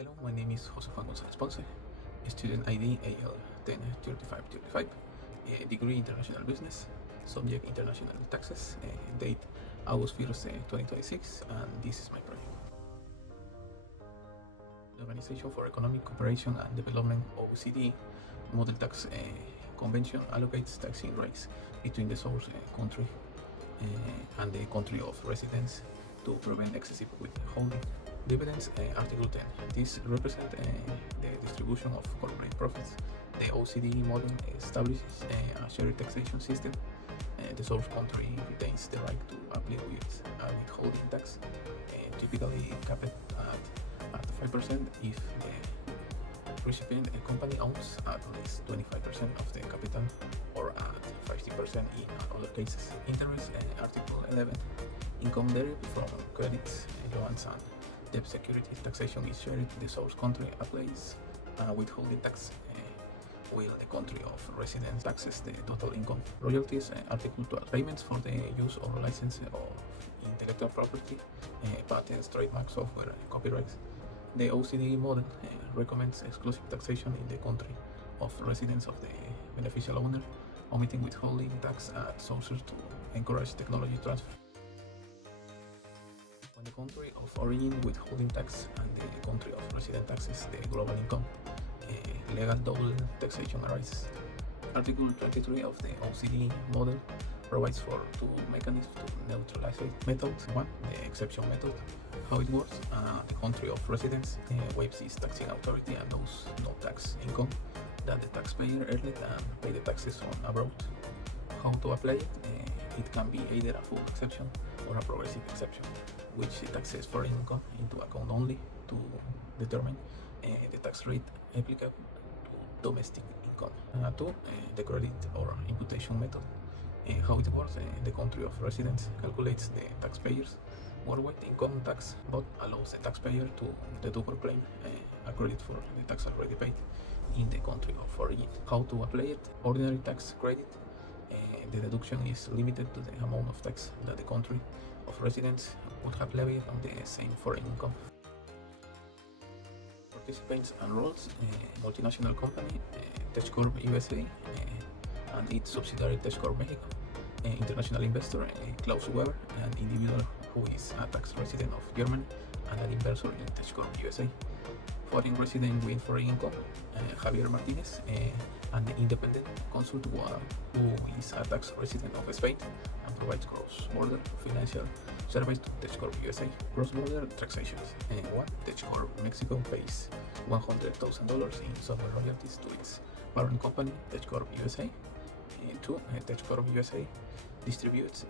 Hello, my name is Jose Juan Gonzalez Ponce, student ID AL 103535, degree International Business, subject International Taxes, date August 1st, 2026, and this is my project. The Organization for Economic Cooperation and Development OECD Model Tax Convention allocates taxing rates between the source country and the country of residence to prevent excessive withholding. Dividends, Article 10. This represents the distribution of corporate profits. The OECD model establishes a shared taxation system. The source country retains the right to apply with a withholding tax, typically capped at 5% if the recipient company owns at least 25% of the capital, or at 50% in other cases. Interest, Article 11. Income derived from credits, loans, and debt securities taxation is shared. The source country applies withholding tax, while the country of residence taxes the total income. Royalties, Article 12. Payments for the use or license of intellectual property, patents, trademarks, software, copyrights. The OECD model recommends exclusive taxation in the country of residence of the beneficial owner, omitting withholding tax at sources to encourage technology transfer. When the country of origin withholding tax and the country of resident taxes the global income, legal double taxation arises. Article 23 of the OECD model provides for two mechanisms to neutralize methods. One, the exception method. How it works: the country of residence waives its taxing authority and owes no tax income that the taxpayer earned and pay the taxes on abroad. How to apply it? It can be either a full exception or a progressive exception, which taxes foreign income into account only to determine the tax rate applicable to domestic income. Two, the credit or imputation method. How it works: the country of residence calculates the taxpayer's worldwide income tax, but allows the taxpayer to deduct or claim a credit for the tax already paid in the country of origin. How to apply it? Ordinary tax credit. The deduction is limited to the amount of tax that the country of residence would have levied on the same foreign income. Participants and roles: multinational company, Techcorp USA, and its subsidiary Techcorp Mexico. International investor, Klaus Weber, an individual who is a tax resident of Germany and an investor in Techcorp USA. Foreign resident with foreign income, Javier Martinez, and the independent consultant who is a tax resident of Spain and provides cross-border financial service to Techcorp USA. Cross-border transactions: 1. Techcorp Mexico pays $100,000 in software royalties to its parent company, Techcorp USA. 2. Techcorp USA distributes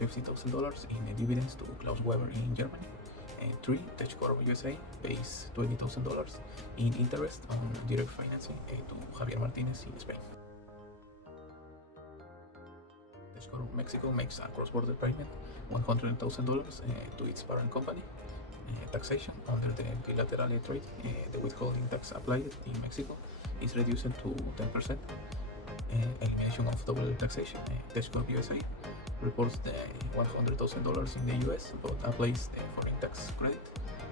$50,000 in dividends to Klaus Weber in Germany. 3. Techcorp USA pays $20,000 in interest on direct financing to Javier Martinez in Spain. Techcorp Mexico makes a cross-border payment $100,000 to its parent company. Taxation under the bilateral trade, the withholding tax applied in Mexico is reduced to 10%. Elimination of double taxation. Techcorp USA reports the $100,000 in the US, but applies the foreign tax credit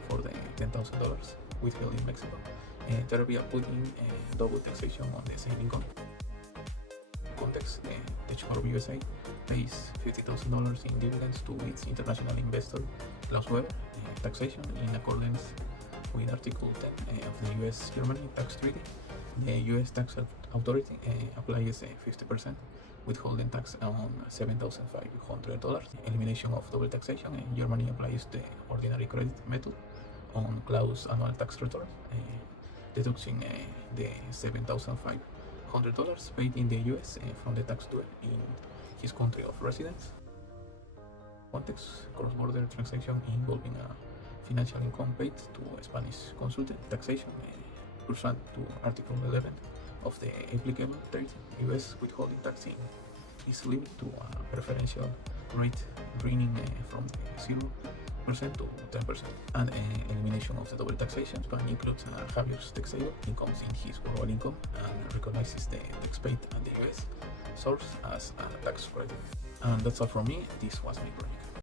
for the $10,000 withheld in Mexico, thereby avoiding double taxation on the same income. Context: Techcorp USA pays $50,000 in dividends to its international investor Klaus Weber. Taxation in accordance with Article 10 of the US-Germany Tax Treaty. The US Tax Authority applies 50% withholding tax on $7,500. Elimination of double taxation: Germany applies the ordinary credit method on Klaus' annual tax return, deducting the $7,500 paid in the US from the tax due in his country of residence. Context: cross-border transaction involving a financial income paid to a Spanish consultant. Taxation pursuant to Article 11 of the applicable trade, US withholding tax is limited to a preferential rate ranging from 0% to 10%. And elimination of the double taxation. Spain includes Javier's taxable incomes in his worldwide income and recognizes the tax paid at the US source as a tax credit. And that's all from me. This was my project.